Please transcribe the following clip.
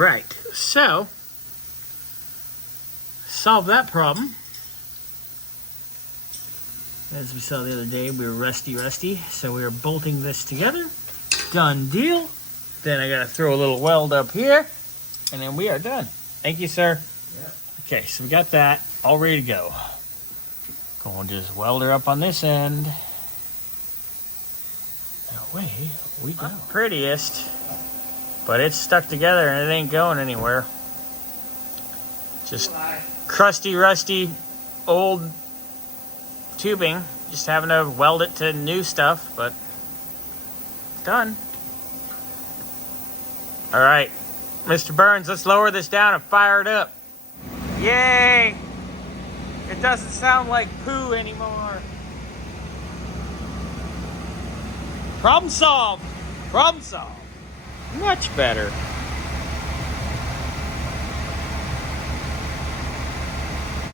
right, so solve that problem. As we saw the other day, we were rusty, so we are bolting this together. Done deal. Then I gotta throw a little weld up here, and then we are done. Thank you, sir. Yeah. Okay, so we got that all ready to go. Going to just weld her up on this end. Away we go. Not the prettiest, but it's stuck together and it ain't going anywhere. Just crusty, rusty, old tubing. Just having to weld it to new stuff, but it's done. All right, Mr. Burns, let's lower this down and fire it up. Yay! It doesn't sound like poo anymore. Problem solved. Problem solved. Much better.